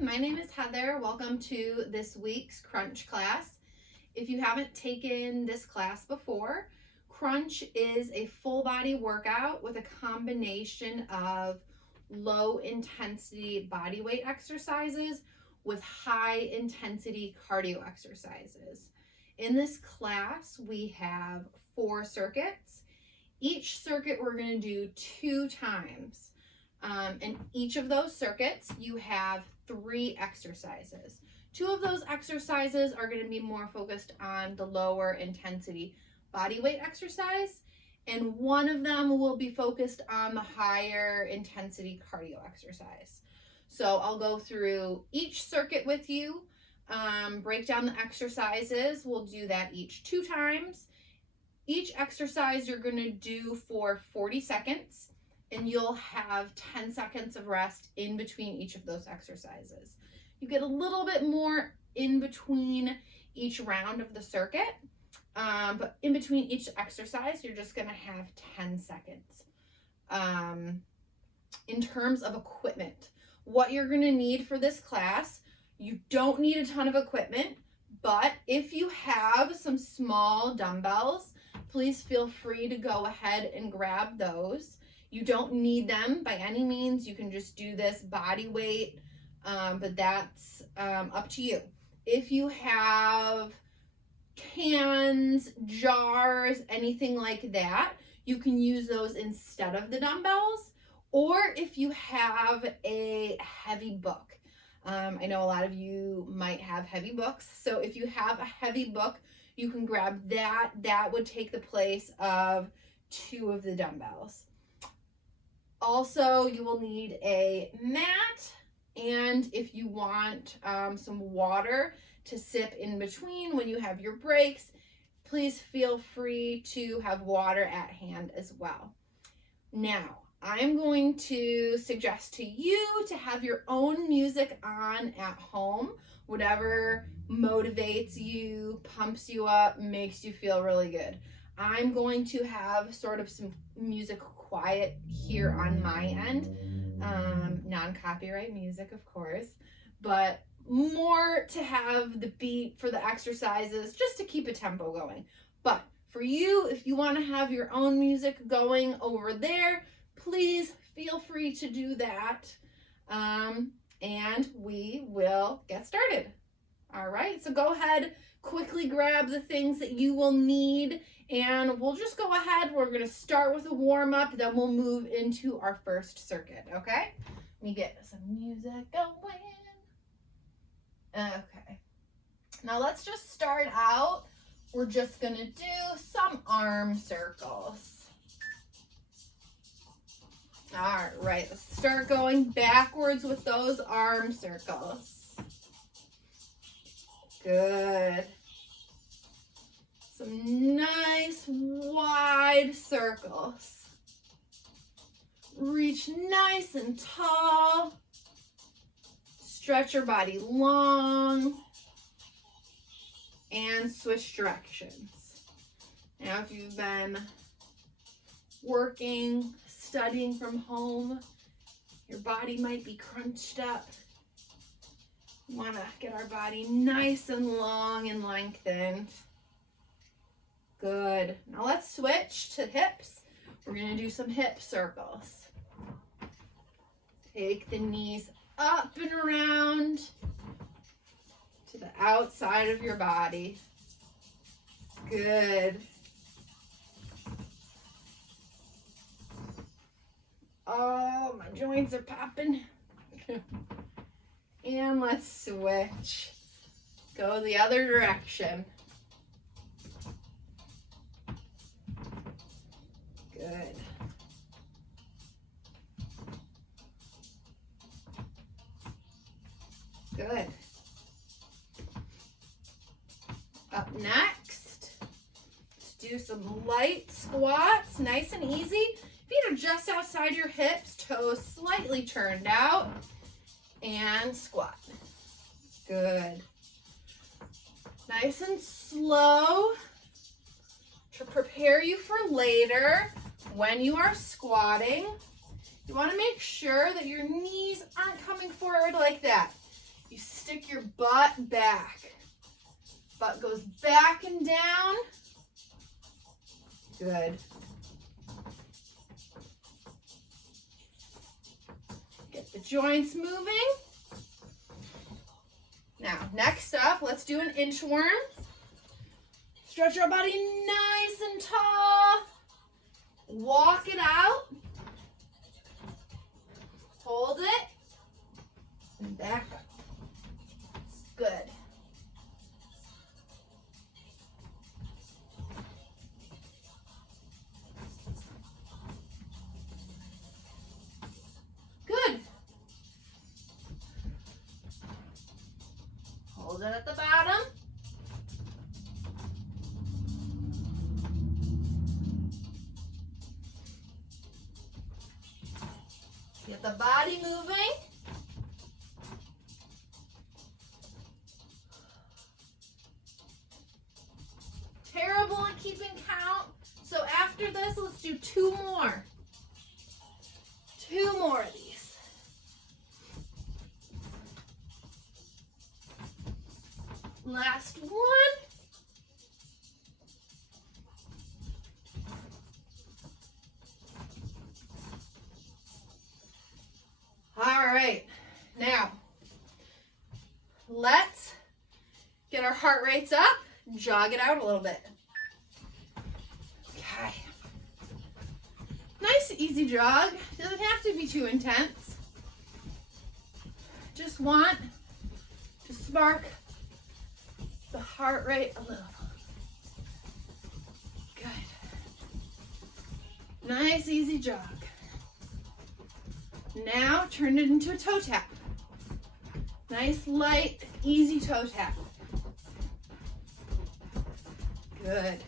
my name is Heather. Welcome to this week's Crunch class. If you haven't taken this class before, Crunch is a full body workout with a combination of low intensity body weight exercises with high intensity cardio exercises. In this class, we have 4 circuits. Each circuit we're going to do 2 times. In each of those circuits, you have 3 exercises. 2 of those exercises are going to be more focused on the lower intensity body weight exercise, and 1 of them will be focused on the higher intensity cardio exercise. So I'll go through each circuit with you, break down the exercises. We'll do that each 2 times. Each exercise you're going to do for 40 seconds. And you'll have 10 seconds of rest in between each of those exercises. You get a little bit more in between each round of the circuit, but in between each exercise, you're just gonna have 10 seconds. In terms of equipment, what you're gonna need for this class, you don't need a ton of equipment, but if you have some small dumbbells, please feel free to go ahead and grab those. You don't need them by any means. You can just do this body weight, but that's up to you. If you have cans, jars, anything like that, you can use those instead of the dumbbells. Or if you have a heavy book. I know a lot of you might have heavy books. So if you have a heavy book, you can grab that. That would take the place of 2 of the dumbbells. Also, you will need a mat, and if you want some water to sip in between when you have your breaks, please feel free to have water at hand as well. Now, I'm going to suggest to you to have your own music on at home, whatever motivates you, pumps you up, makes you feel really good. I'm going to have sort of some music quiet here on my end, non-copyright music, of course, but more to have the beat for the exercises, just to keep a tempo going. But for you, if you want to have your own music going over there, please feel free to do that, and we will get started. All right, so go ahead, quickly grab the things that you will need, and we'll just go ahead. We're going to start with a warm-up, then we'll move into our first circuit, okay? Let me get some music going. Okay. Now let's just start out. We're just going to do some arm circles. All right, let's start going backwards with those arm circles. Good. Some nice wide circles. Reach nice and tall. Stretch your body long. And switch directions. Now, if you've been working, studying from home, your body might be crunched up. We want to get our body nice and long and lengthened. Good. Now let's switch to hips. We're going to do some hip circles. Take the knees up and around to the outside of your body. Good. Oh, my joints are popping. And let's switch. Go the other direction. Good. Good. Up next, let's do some light squats, nice and easy. Feet are just outside your hips, toes slightly turned out, and squat. Good. Nice and slow to prepare you for later. When you are squatting, you want to make sure that your knees aren't coming forward like that. You stick your butt back. Butt goes back and down. Good. Get the joints moving. Now, next up, let's do an inchworm. Stretch our body nice and tall. Walk it out. Hold it. And back up. Good. Good. Hold it at the bottom. Get the body moving. Terrible at keeping count. So after this, let's do 2 more. 2 more of these. Last one. All right, now let's get our heart rates up, jog it out a little bit. Okay. Nice, easy jog. Doesn't have to be too intense. Just want to spark the heart rate a little. Good. Nice, easy jog. Now turn it into a toe tap. Nice, light, easy toe tap. Good.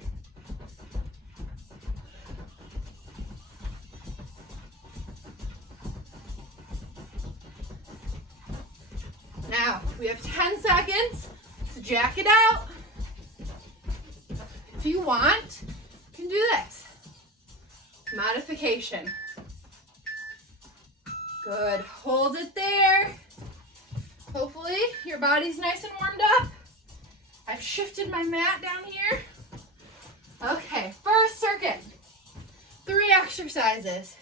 Now, we have 10 seconds to jack it out. If you want, you can do this. Modification. Good. Hold it there. Hopefully your body's nice and warmed up. I've shifted my mat down here. Okay, first circuit. 3 exercises.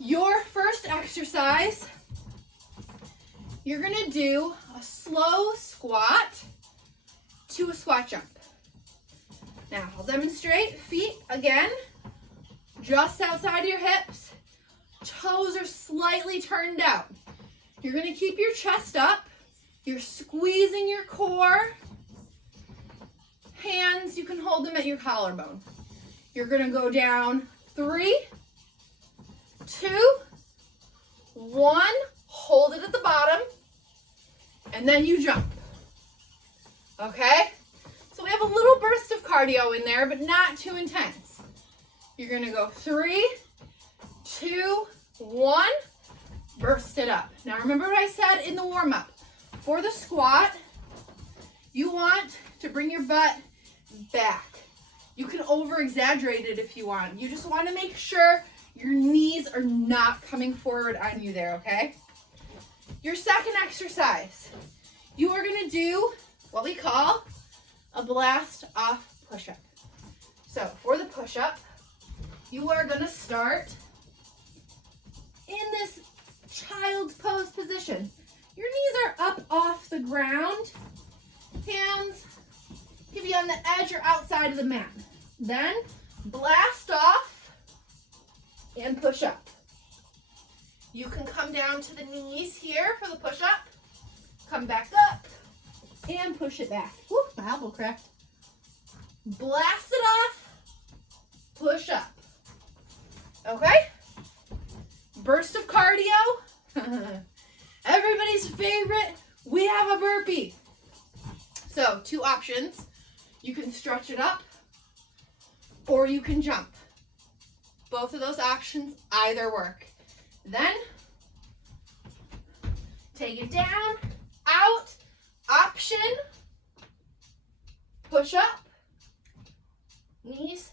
Your first exercise, you're gonna do a slow squat to a squat jump. Now, I'll demonstrate. Feet, again, just outside of your hips. Toes are slightly turned out. You're going to keep your chest up. You're squeezing your core. Hands, you can hold them at your collarbone. You're going to go down 3, 2, 1. Hold it at the bottom. And then you jump. Okay? So we have a little burst of cardio in there, but not too intense. You're going to go 3, 2, 1, burst it up. Now remember what I said in the warm-up. For the squat, you want to bring your butt back. You can over-exaggerate it if you want. You just want to make sure your knees are not coming forward on you there, okay? Your second exercise, you are going to do what we call a blast off push-up. So for the push-up, you are going to start in this child's pose position. Your knees are up off the ground. Hands can be on the edge or outside of the mat. Then blast off and push up. You can come down to the knees here for the push-up. Come back up and push it back. Woo, my elbow cracked. Blast it off, push up. Okay? Burst of cardio. Everybody's favorite, we have a burpee. So 2 options. You can stretch it up or you can jump. Both of those options either work. Then take it down, out, option, push up, knees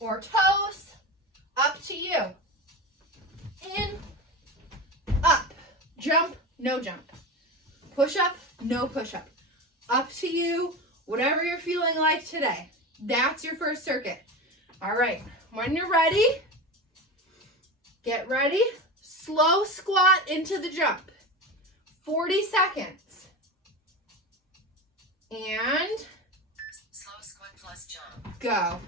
or toes, up to you. In, up, jump, no jump. Push up, no push up. Up to you, whatever you're feeling like today. That's your first circuit. All right, when you're ready, get ready. Slow squat into the jump. 40 seconds. And slow squat plus jump. Go.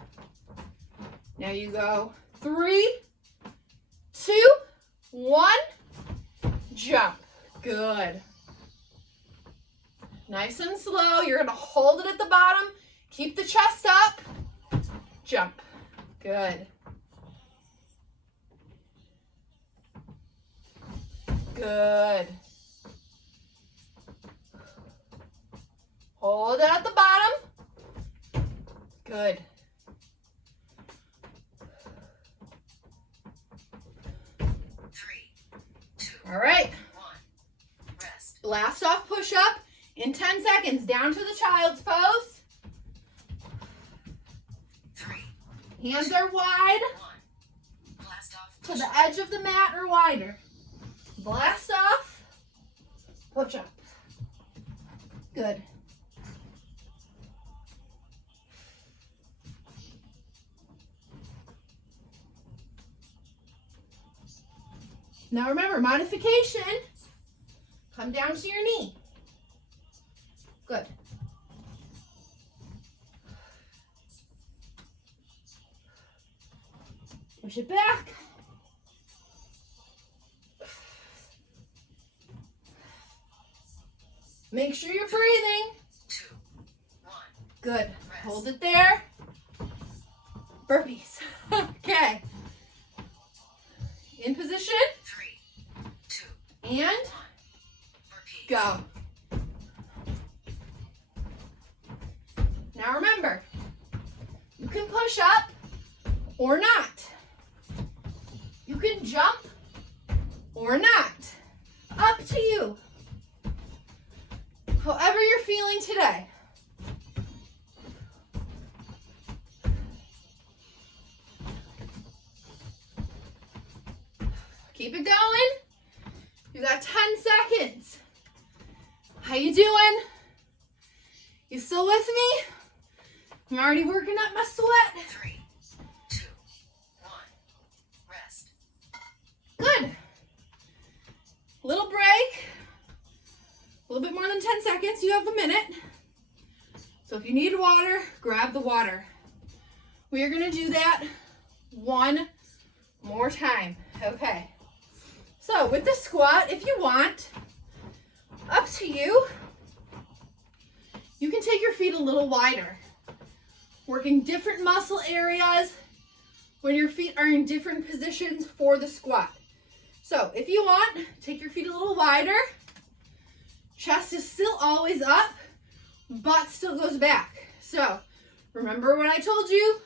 Now you go 3, 2, 1, jump. Good. Nice and slow. You're going to hold it at the bottom. Keep the chest up. Jump. Good. Good. Hold it at the bottom. Good. All right. Rest. Blast off push up in 10 seconds. Down to the child's pose. 3. Hands are wide. 1. Blast off. To the edge of the mat or wider. Blast off. Push up. Good. Now remember, modification, come down to your knee. Good. Push it back. Make sure you're breathing. 2, 1. Good. Hold it there. Burpees. Okay. In position. 3, 2, and 1. Repeat. Go. Now remember, you can push up or not. You can jump or not. Up to you. However you're feeling today. Keep it going. You got 10 seconds. How you doing? You still with me? I'm already working up my sweat. 3, 2, 1. Rest. Good. Little break. A little bit more than 10 seconds. You have a minute. So if you need water, grab the water. We are going to do that one more time. Okay. So with the squat, if you want, up to you, you can take your feet a little wider. Working different muscle areas when your feet are in different positions for the squat. So if you want, take your feet a little wider. Chest is still always up, butt still goes back. So remember what I told you?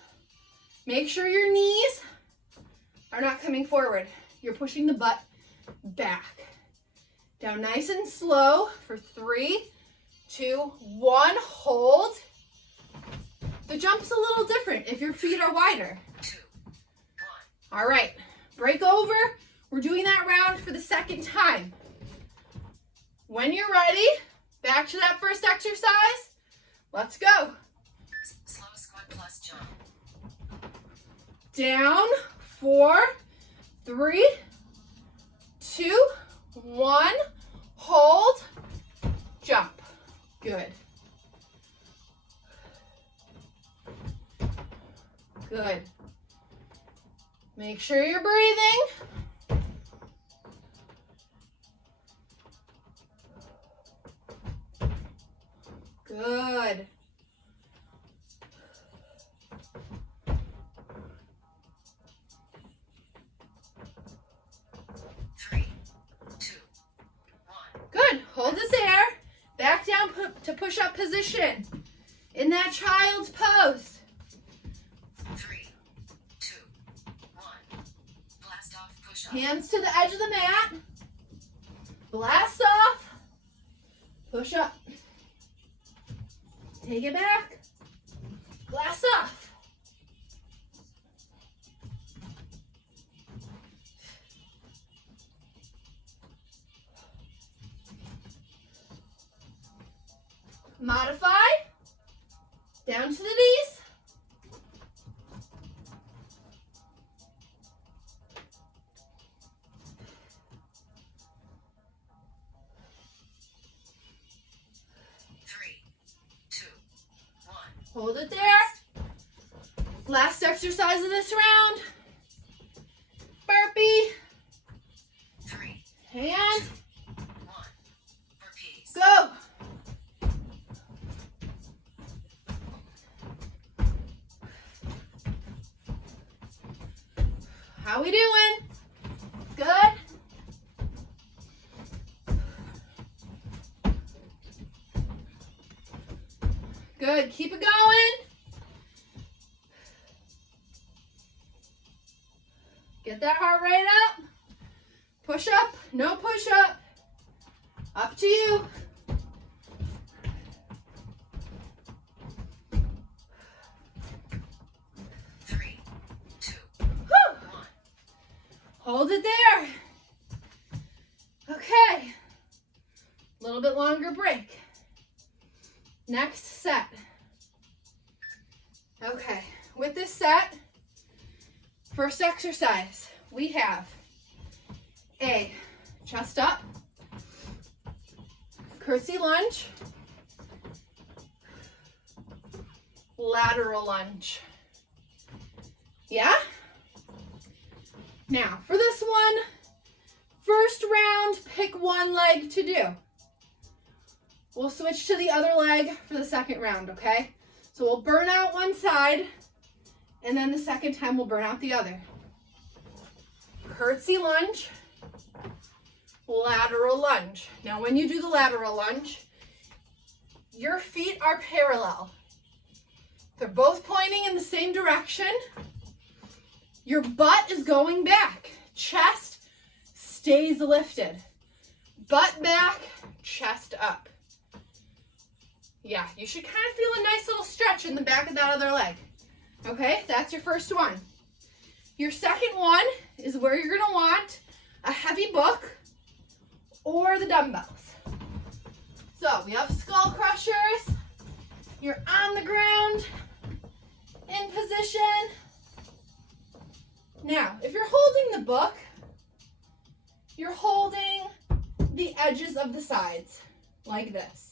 Make sure your knees are not coming forward. You're pushing the butt back. Down nice and slow for 3, 2, 1. Hold. The jump's a little different if your feet are wider. 2, 1. All right, break over. We're doing that round for the second time. When you're ready, back to that first exercise. Let's go. Slow squat plus jump. Down, 4, 3, 2, 1. Hold, jump. Good. Good. Make sure you're breathing. Good. Three, 2, 1. Good. Hold it there. Back down to push-up position. In that child's pose. 3, 2, 1. Blast off push up. Hands to the edge of the mat. Blast off. Push up. Take it back. Blast off. Modify. Down to the knees. Hold it there. Last exercise of this round. Burpee. 3, And 2, 1. Burpees. go. How we doing? Good? Good. Keep it going. Get that heart rate up. Push up. No push up. Up to you. Three, two, Woo. 1. Hold it there. Okay. A little bit longer break. Next set. Okay, with this set, first exercise, we have a chest up, curtsy lunge, lateral lunge. Yeah? Now, for this one, first round, pick one leg to do. We'll switch to the other leg for the second round, okay? So we'll burn out one side, and then the second time we'll burn out the other. Curtsy lunge, lateral lunge. Now when you do the lateral lunge, your feet are parallel. They're both pointing in the same direction. Your butt is going back. Chest stays lifted. Butt back, chest up. Yeah, you should kind of feel a nice little stretch in the back of that other leg. Okay, that's your first one. Your second one is where you're gonna want a heavy book or the dumbbells. So we have skull crushers. You're on the ground, in position. Now, if you're holding the book, you're holding the edges of the sides, like this.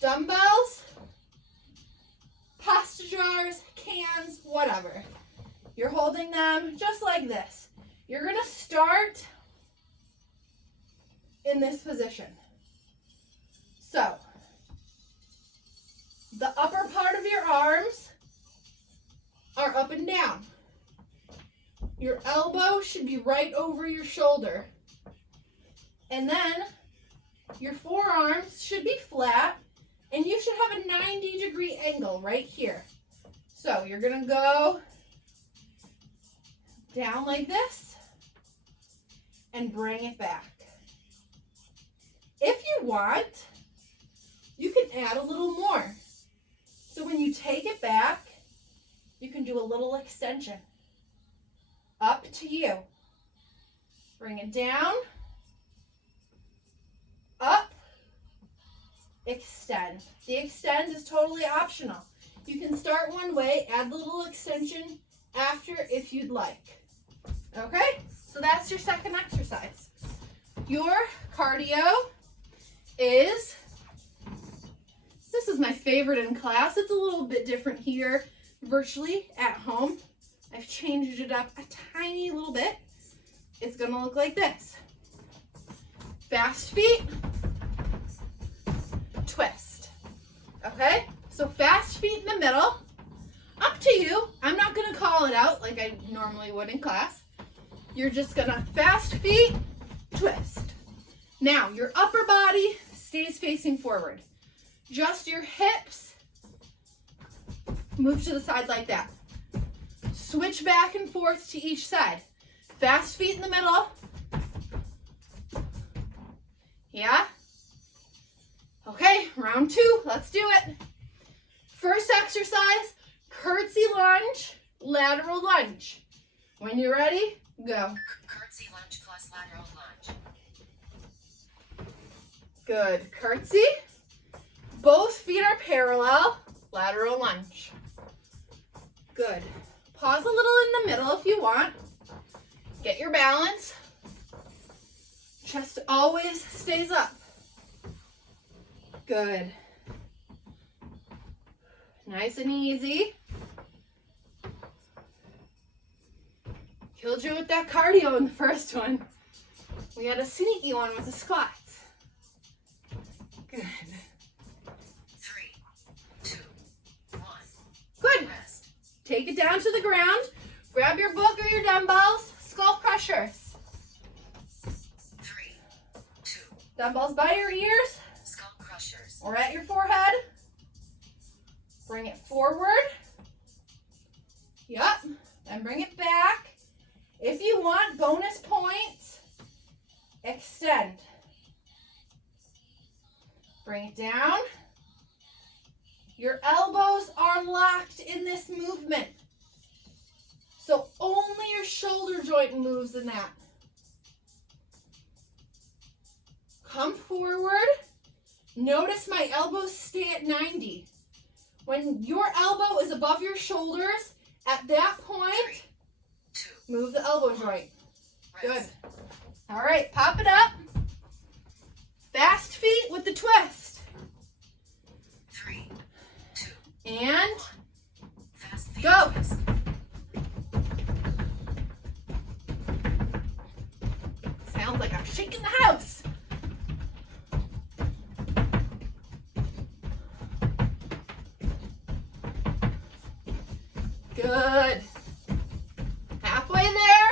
Dumbbells, pasta jars, cans, whatever. You're holding them just like this. You're gonna start in this position. So, the upper part of your arms are up and down. Your elbow should be right over your shoulder. And then your forearms should be flat. And you should have a 90-degree angle right here. So you're gonna go down like this and bring it back. If you want, you can add a little more. So when you take it back, you can do a little extension. Up to you. Bring it down, up, extend. The extend is totally optional. You can start one way, add the little extension after if you'd like. Okay, so that's your second exercise. Your cardio is, this is my favorite in class. It's a little bit different here virtually at home. I've changed it up a tiny little bit. It's gonna look like this. Fast feet, twist. Okay, so fast feet in the middle. Up to you. I'm not gonna call it out like I normally would in class. You're just gonna fast feet, twist. Now, your upper body stays facing forward. Just your hips move to the side like that. Switch back and forth to each side. Fast feet in the middle. Yeah? Okay, round two, let's do it. First exercise, curtsy lunge, lateral lunge. When you're ready, go. Curtsy lunge plus lateral lunge. Good. Curtsy, Both feet are parallel, lateral lunge. Good. Pause a little in the middle if you want. Get your balance. Chest always stays up. Good. Nice and easy. Killed you with that cardio in the first one. We had a sneaky one with the squats. Good. 3, 2, 1. Good. Rest. Take it down to the ground. Grab your book or your dumbbells. Skull crushers. 3, 2. Dumbbells by your ears Skull crushers. or at your forehead. Bring it forward. Yup. And bring it back. If you want bonus points, extend. Bring it down. Your elbows are locked in this movement. So only your shoulder joint moves in that. Come forward. Notice my elbows stay at 90. When your elbow is above your shoulders, at that point, 2. move the elbow joint. Good. Rest. All right, pop it up. Fast feet with the twist. 3, 2. And Fast feet go. twist. Sounds like I'm shaking the house. Good. Halfway there.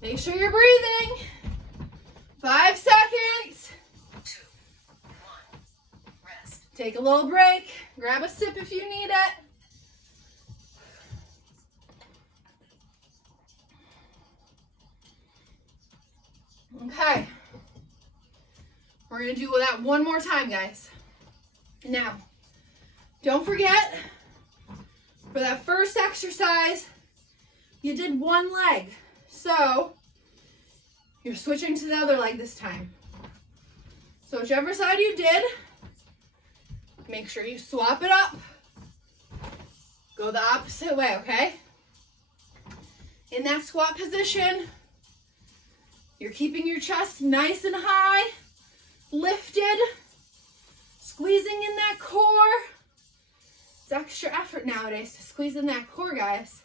Make sure you're breathing. 5 seconds. 2, 1. Rest. Take a little break. Grab a sip if you need it. Okay. We're going to do that one more time, guys. Now, don't forget, for that first exercise, you did one leg. So, you're switching to the other leg this time. So, whichever side you did, make sure you swap it up. Go the opposite way, okay? In that squat position, you're keeping your chest nice and high, lifted, squeezing in that core. It's extra effort nowadays to squeeze in that core, guys.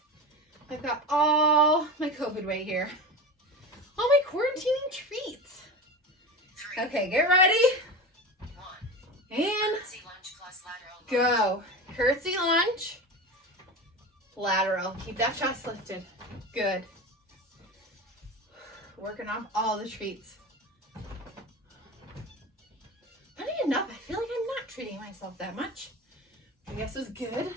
I've got all my COVID weight here. All my quarantining treats. 3, Okay, get ready. 1. And Curtsy lunge plus lateral lunge. go. Curtsy lunge. Lateral. Keep that chest lifted. Good. Working off all the treats. Funny enough, I feel like I'm not treating myself that much. I guess is good.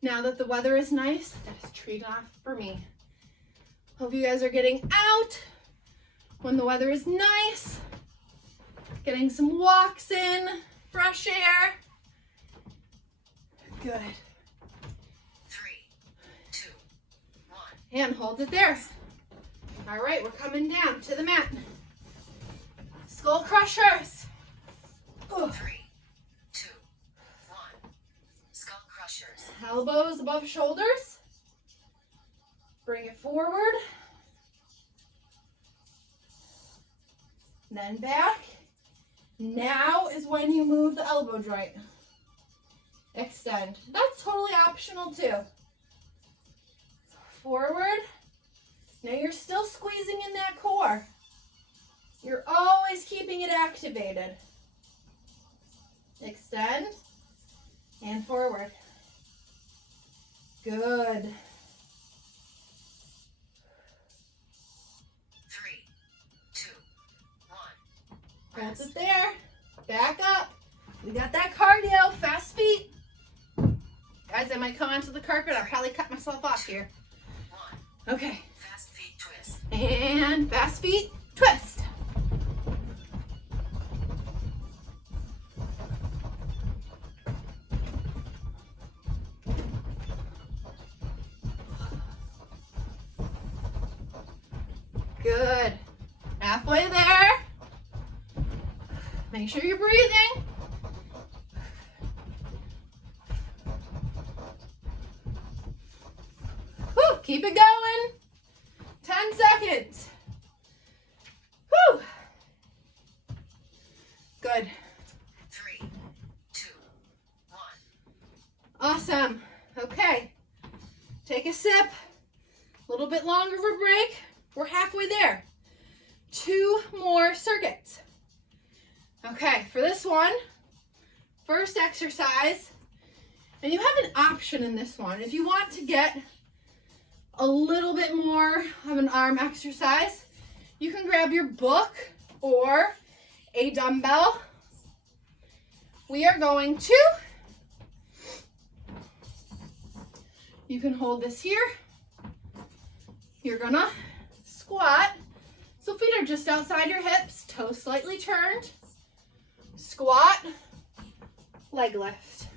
Now that the weather is nice, that is treat off for me. Hope you guys are getting out when the weather is nice. Getting some walks in, fresh air. Good. 3, 2, 1. And hold it there. All right, we're coming down to the mat. Skull crushers. Ugh. 3, 2, 1. Skull crushers. Elbows above shoulders. Bring it forward. Then back. Now is when you move the elbow joint. Extend. That's totally optional too. Forward. Now you're still squeezing in that core. You're always keeping it activated. Extend and forward. Good. 3, 2, 1. Hold Rest. it there. Back up. We got that cardio. Fast feet. Guys, I might come onto the carpet. I'll probably cut myself off here. 1. Okay. Fast feet twist. And fast feet. Twist. Good. Halfway there. Make sure you're breathing. Whew, keep it going. 10 seconds. Whew. Good. 3, 2, 1. Awesome. Okay. Take a sip. A little bit longer of a break. We're halfway there. 2 more circuits. Okay, for this one, first exercise, and you have an option in this one. If you want to get a little bit more of an arm exercise, you can grab your book or a dumbbell. We are going to, you can hold this here. You're gonna squat. So feet are just outside your hips, toes slightly turned. Squat, leg lift,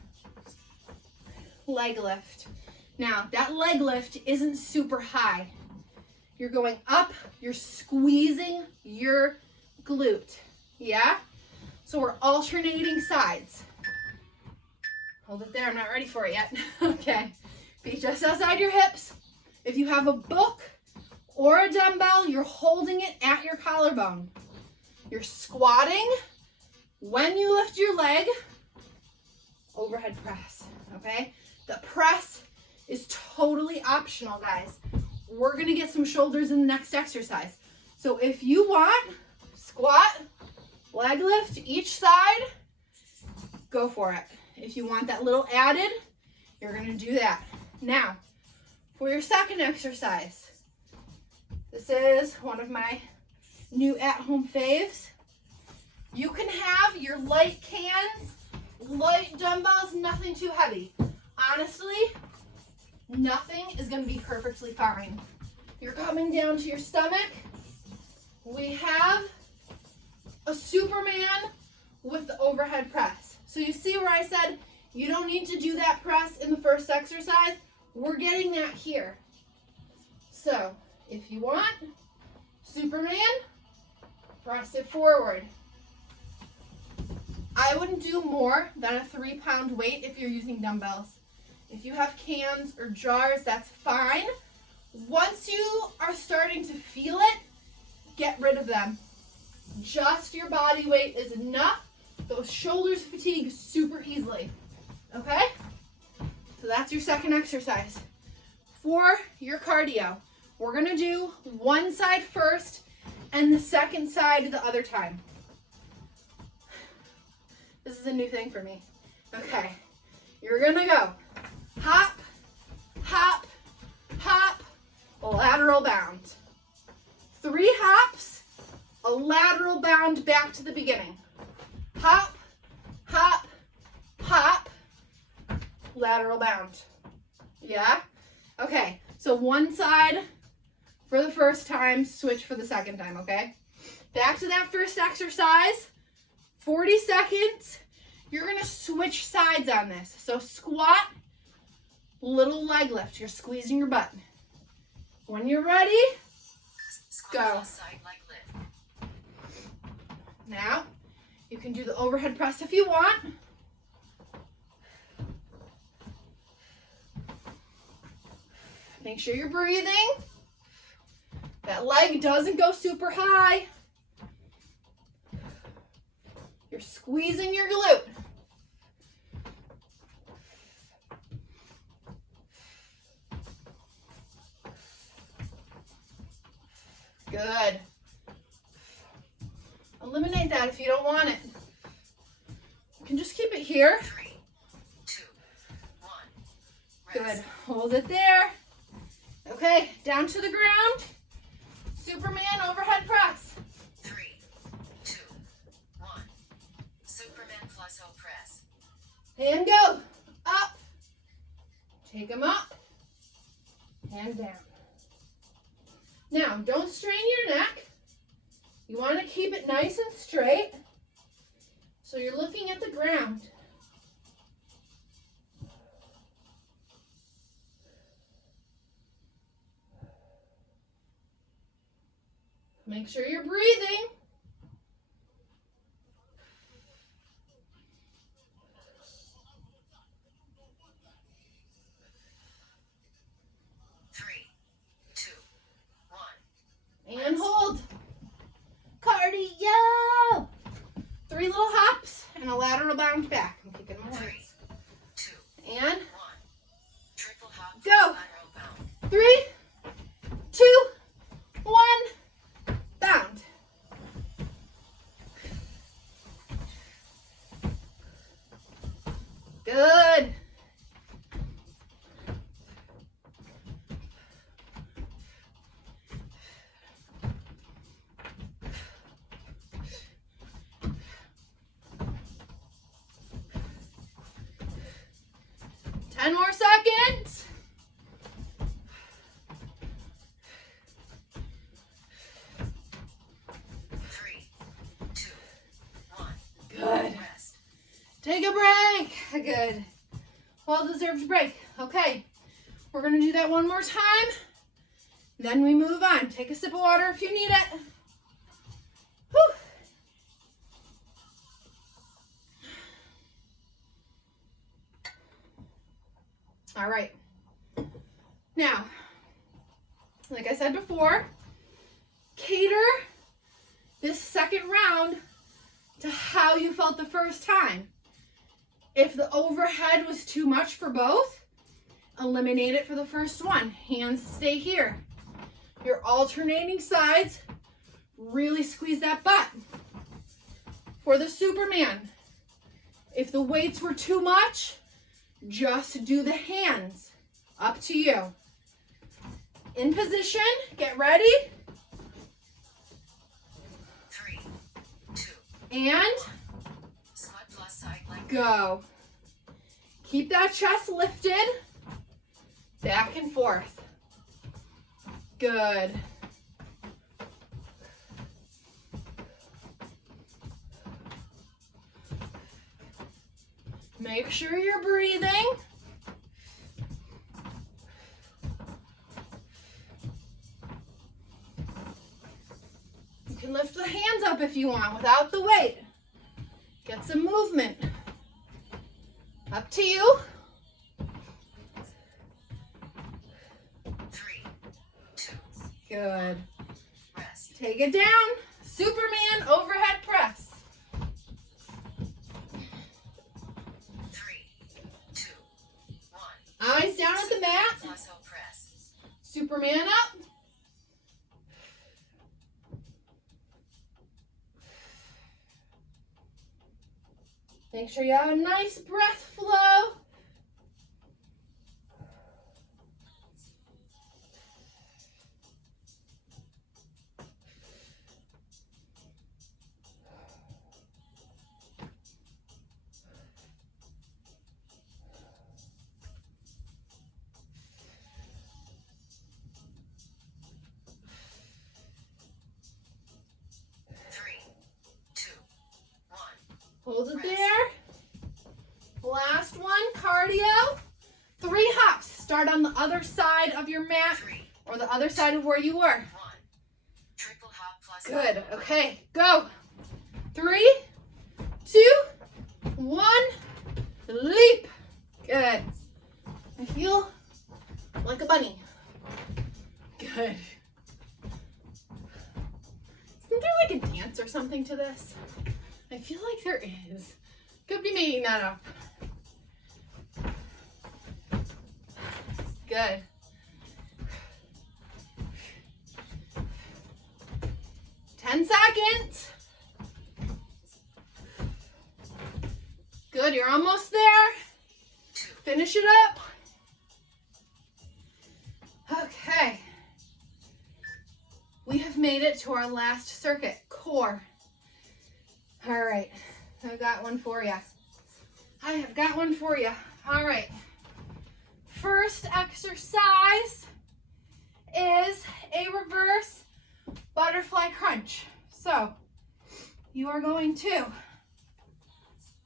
leg lift. Now that leg lift isn't super high. You're going up, you're squeezing your glute, yeah? So we're alternating sides. Hold it there, I'm not ready for it yet. Okay, feet just outside your hips. If you have a book or a dumbbell, you're holding it at your collarbone. You're squatting. When you lift your leg, overhead press, okay? The press is totally optional, guys. We're gonna get some shoulders in the next exercise. So if you want, squat, leg lift each side, go for it. If you want that little added, you're gonna do that. Now, for your second exercise, this is one of my new at-home faves. You can have your light cans, light dumbbells, nothing too heavy. Honestly, nothing is gonna be perfectly fine. You're coming down to your stomach. We have a Superman with the overhead press. So you see where I said you don't need to do that press in the first exercise? We're getting that here. So if you want, Superman, press it forward. I wouldn't do more than a 3-pound weight if you're using dumbbells. If you have cans or jars, that's fine. Once you are starting to feel it, get rid of them. Just your body weight is enough. Those shoulders fatigue super easily. Okay? So that's your second exercise. For your cardio, we're gonna do one side first and the second side the other time. This is a new thing for me. Okay, you're gonna go hop, hop, hop, lateral bound. 3 hops, a lateral bound back to the beginning. Hop, hop, hop, lateral bound. Yeah? Okay, so one side for the first time, switch for the second time, okay? Back to that first exercise. 40 seconds, you're gonna switch sides on this. So squat, little leg lift. You're squeezing your butt. When you're ready, go. Now, you can do the overhead press if you want. Make sure you're breathing. That leg doesn't go super high. You're squeezing your glute. Good. Eliminate that if you don't want it. You can just keep it here. 3, 2, 1. Good. Hold it there. Okay, down to the ground. Superman overhead press. 3, 2, 1. Superman plus O press. And go. Up. Take them up. And down. Now, don't strain your neck. You want to keep it nice and straight. So you're looking at the ground. Make sure you're breathing. Three, two, one. And hold. Cardio. 3 little hops and a lateral bounce back. I'm kicking my Three, legs. two, And one. Triple hop. Go. Lateral bound. 3, 2, 1. Bound. Good. Ten more seconds. Three, two, one. Good. Rest. Take a break. Good. Well-deserved break. Okay. We're going to do that one more time. Then we move on. Take a sip of water if you need it. Whew. All right. Now, like I said before, cater this second round to how you felt the first time. If the overhead was too much for both, eliminate it for the first one. Hands stay here. You're alternating sides. Really squeeze that butt. For the Superman, if the weights were too much, just do the hands. Up to you. In position, get ready. 3, 2, And squat plus side leg. go. Keep that chest lifted. Back and forth. Good. Make sure you're breathing. You can lift the hands up if you want without the weight. Get some movement. Up to you. 3, 2, Good. rest. Take it down. Superman overhead press. 3, 2, 1. Eyes down at the mat. Plus O press. Superman up. Make sure you have a nice breath flow. Three, two, one. Hold it there. Last one, cardio. 3 hops. Start on the other side of your mat 3, or the other side of where you were. 1. Triple hop plus. Good. Okay, go. 3, 2, 1. Leap. Good. I feel like a bunny. Good. Isn't there like a dance or something to this? I feel like there is. Could be making that up. Good. Ten seconds. Good, you're almost there. 2, Finish it up. Okay. We have made it to our last circuit, core. All right, I've got one for you. I have got one for you. All right. First exercise is a reverse butterfly crunch. So you are going to,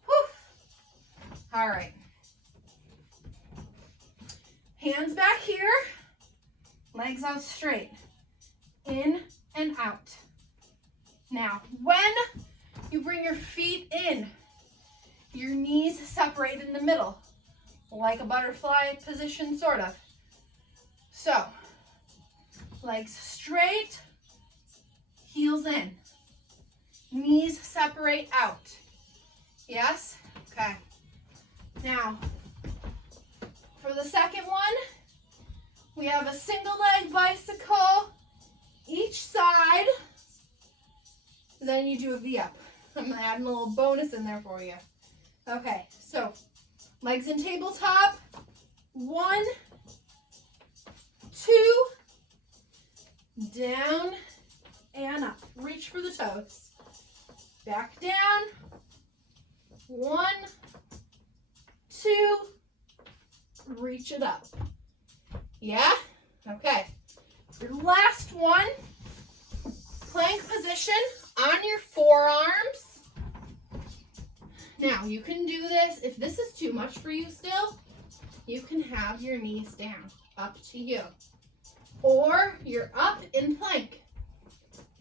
whew. All right. Hands back here, legs out straight, in and out. Now, when you bring your feet in, your knees separate in the middle, like a butterfly position, sort of. So, legs straight, heels in. Knees separate out. Yes? Okay. Now, for the second one, we have a single leg bicycle each side. Then you do a V up. I'm adding a little bonus in there for you. Okay, so legs in tabletop. 1, 2, down and up. Reach for the toes. Back down. 1, 2, reach it up. Yeah? Okay. Your last one, plank position on your forearms. Now, you can do this. If this is too much for you still, you can have your knees down. Up to you. Or you're up in plank.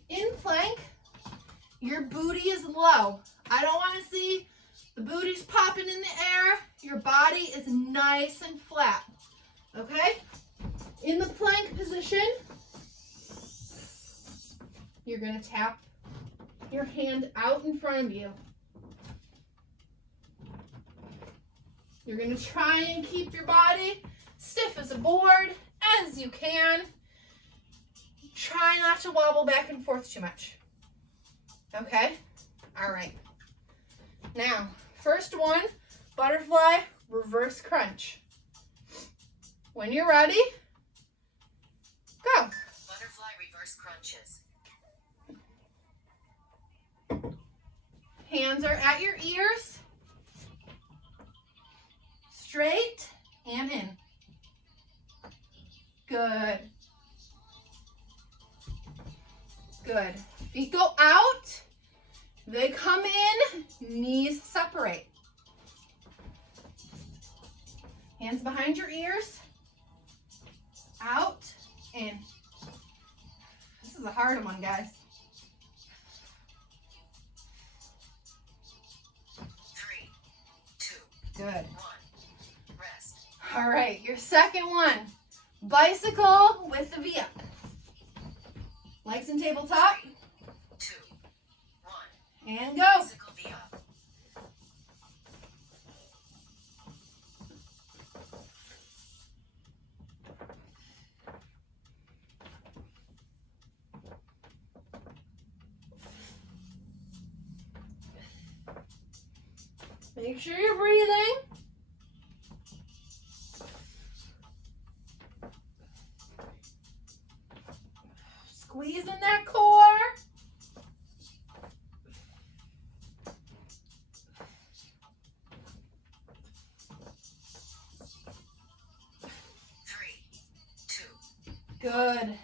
In plank, your booty is low. I don't want to see the booty's popping in the air. Your body is nice and flat. Okay? In the plank position, you're going to tap your hand out in front of you. You're going to try and keep your body stiff as a board as you can. Try not to wobble back and forth too much. Okay? All right. Now, first one, butterfly reverse crunch. When you're ready, go. Butterfly reverse crunches. Hands are at your ears. Straight and in. Good. Good. Feet go out. They come in. Knees separate. Hands behind your ears. Out. In. This is a hard one, guys. 3, 2, Good. 1. Rest. All right, your second one. Bicycle with the V up. Legs in tabletop. 2, 1. And go. Bicycle V up. Make sure you're breathing. Squeeze in that core. Three, 2. Good.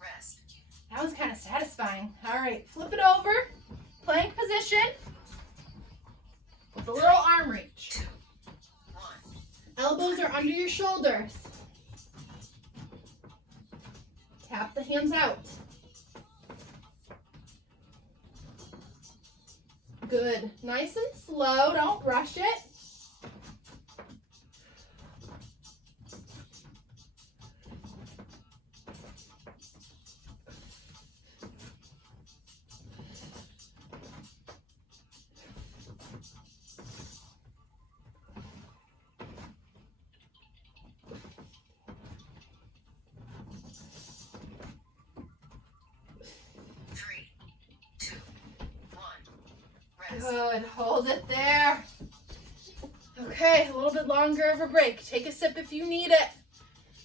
Rest. That was kind of satisfying. All right, flip it over. Plank position. With a little arm reach. 2, 1. Elbows are under your shoulders. Tap the hands out. Good. Nice and slow. Don't rush it. Good. Hold it there. Okay, a little bit longer of a break. Take a sip if you need it.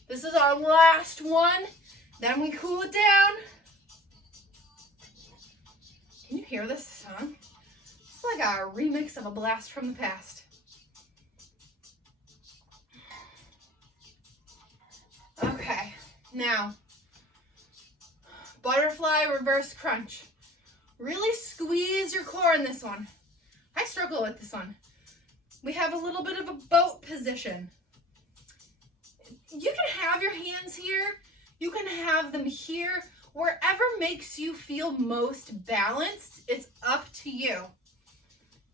This is our last one. Then we cool it down. Can you hear this song? It's like a remix of a blast from the past. Okay, now, butterfly reverse crunch. Really squeeze your core in this one. I struggle with this one. We have a little bit of a boat position. You can have your hands here. You can have them here. Wherever makes you feel most balanced, it's up to you.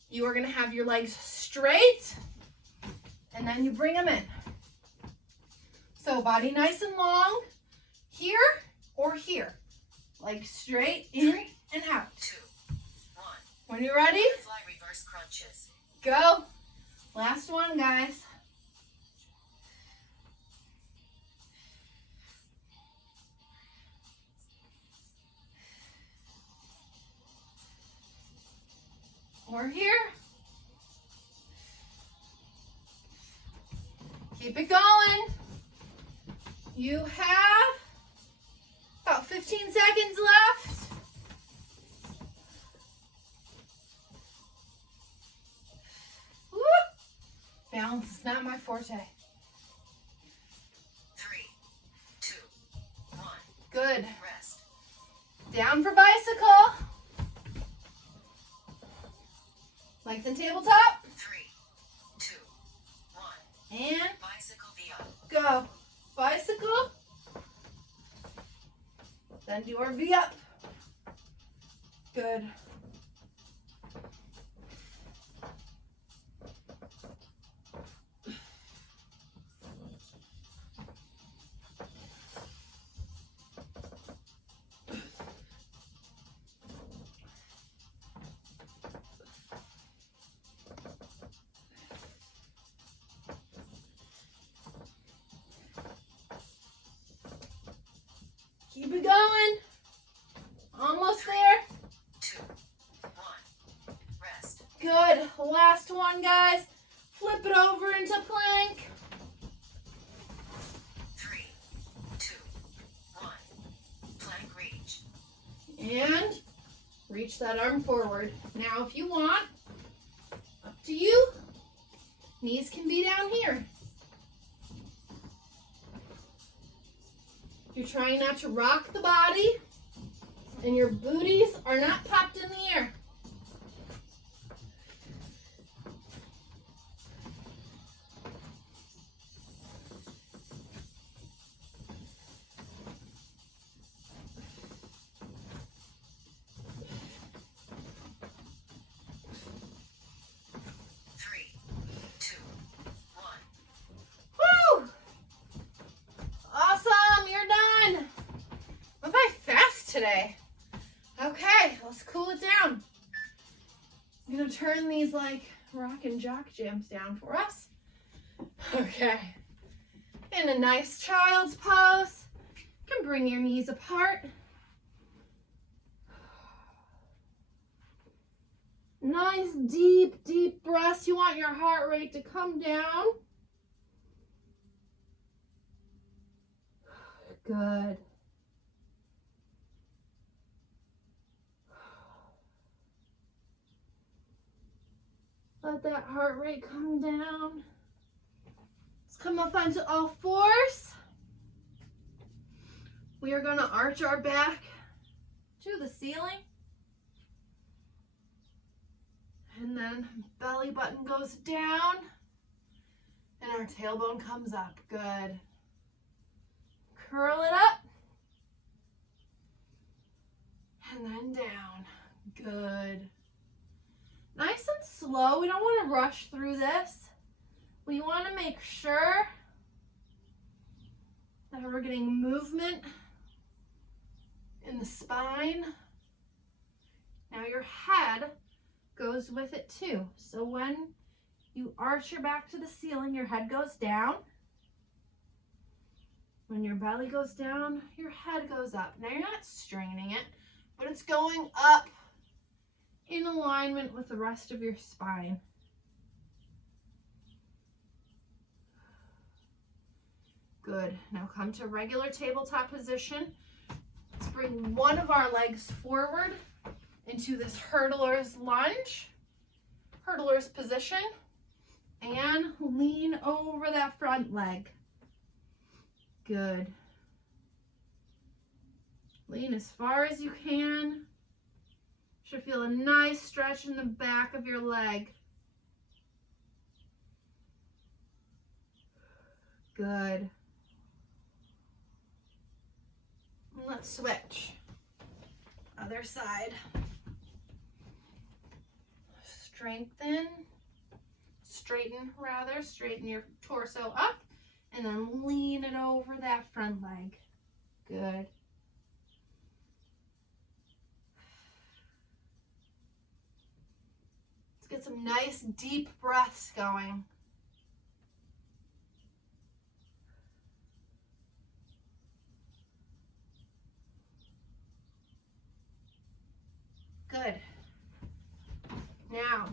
You are gonna have your legs straight, and then you bring them in. So body nice and long, here or here. Legs straight, in and out. 2, 1. When you're ready, Butterfly reverse crunches. go. Last one, guys. Or here. Keep it going. You have about 15 seconds left. Woo. Balance is not my forte. 3, 2, 1. Good. Rest. Down for bicycle. Legs and tabletop. 3, 2, 1. And Bicycle V up. go. Bicycle. Then do our V up. Good. Keep it going. Almost there. 2, 1. Rest. Good. Last one, guys. Flip it over into plank. 3, 2, 1. Plank reach. And reach that arm forward. Now, if you want, up to you. Knees can be down here. You're trying not to rock the body, and your booties are not popped in the air. Three, 2, 1. Woo! Awesome, you're done. Went by fast today. Okay, let's cool it down. I'm gonna turn these like rock and jock jams down for us. Okay. In a nice child's pose. You can bring your knees apart. Nice deep, deep breaths. You want your heart rate to come down. Good. Let that heart rate come down. Let's come up onto all fours. We are going to arch our back to the ceiling. And then belly button goes down. And our tailbone comes up. Good. Curl it up. And then down. Good. Nice and slow. We don't want to rush through this. We want to make sure that we're getting movement in the spine. Now your head goes with it too. So when you arch your back to the ceiling, your head goes down. When your belly goes down, your head goes up. Now you're not straining it, but it's going up in alignment with the rest of your spine. Good. Now come to regular tabletop position. Let's bring one of our legs forward into this hurdler's lunge, hurdler's position, and lean over that front leg. Good. Lean as far as you can. Should feel a nice stretch in the back of your leg. Good. let's switch. Other side. Straighten your torso up, and then lean it over that front leg. Good. Let's get some nice deep breaths going. Good. Now,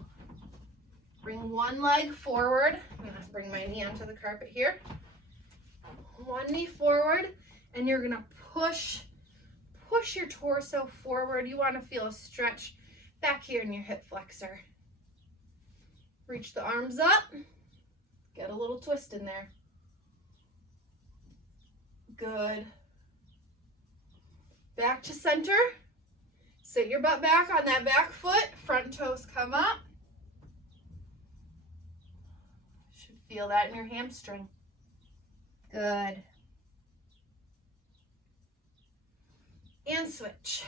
bring one leg forward. I'm gonna bring my knee onto the carpet here. One knee forward, and you're gonna push your torso forward. You wanna feel a stretch back here in your hip flexor. Reach the arms up. Get a little twist in there. Good. Back to center. Sit your butt back on that back foot. Front toes come up. Should feel that in your hamstring. Good. And switch.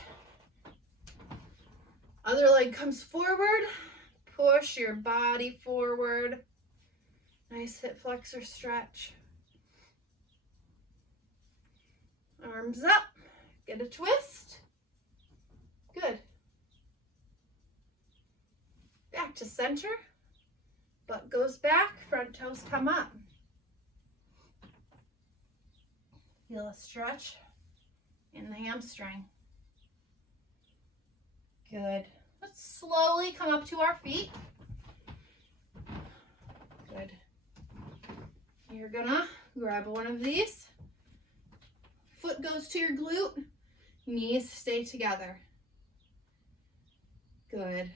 Other leg comes forward. Push your body forward. Nice hip flexor stretch. Arms up. Get a twist. Good. Back to center. Butt goes back. Front toes come up. Feel a stretch in the hamstring. Good. Let's slowly come up to our feet. Good. You're gonna grab one of these. Foot goes to your glute. Knees stay together. Good.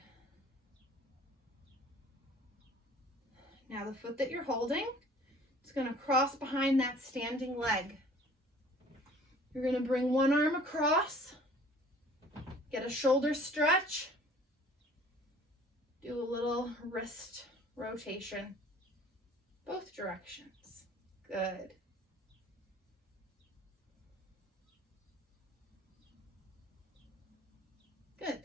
Now the foot that you're holding, it's gonna cross behind that standing leg. You're gonna bring one arm across, get a shoulder stretch, do a little wrist rotation, both directions. Good. Good.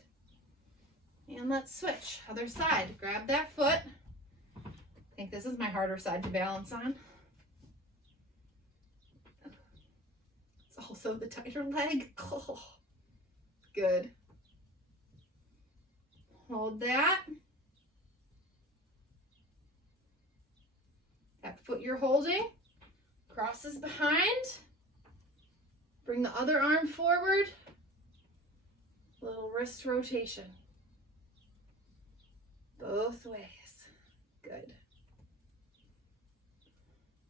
And let's switch. Other side. Grab that foot. I think this is my harder side to balance on. It's also the tighter leg. Oh, good. Hold that. That foot you're holding crosses behind. Bring the other arm forward. Little wrist rotation. Both ways. Good.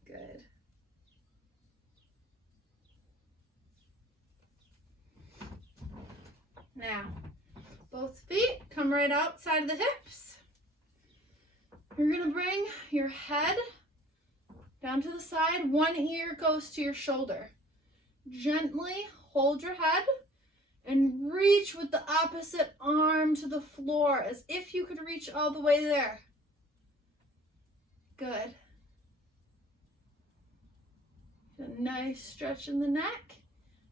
Good. Now, both feet come right outside of the hips. You're going to bring your head down to the side. One ear goes to your shoulder. Gently hold your head and reach with the opposite arm to the floor as if you could reach all the way there. Good. A nice stretch in the neck.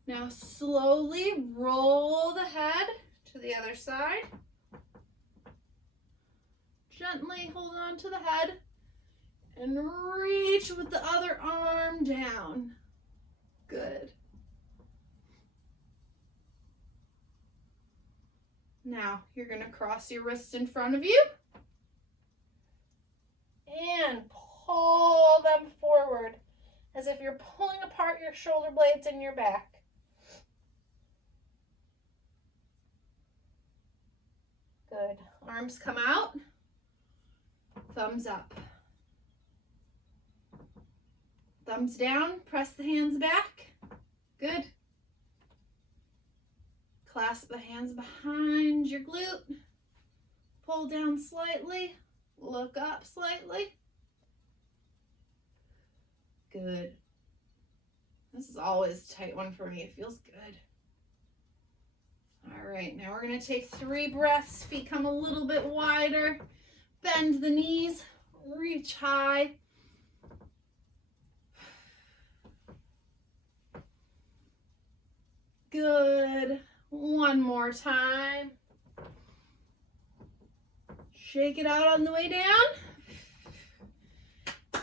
Now slowly roll the head to the other side. Gently hold on to the head and reach with the other arm down. Good. Now you're going to cross your wrists in front of you and pull them forward as if you're pulling apart your shoulder blades in your back. Good. Arms come out. Thumbs up. Thumbs down. Press the hands back. Good. Clasp the hands behind your glute. Pull down slightly. Look up slightly. Good. This is always a tight one for me. It feels good. All right, now we're going to take 3 breaths. Feet come a little bit wider. Bend the knees. Reach high. Good. One more time. Shake it out on the way down.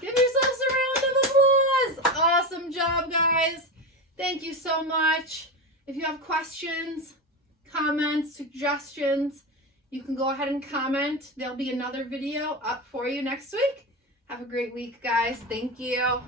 Give yourselves a round of applause. Awesome job, guys. Thank you so much. If you have questions, comments, suggestions, you can go ahead and comment. There'll be another video up for you next week. Have a great week, guys. Thank you.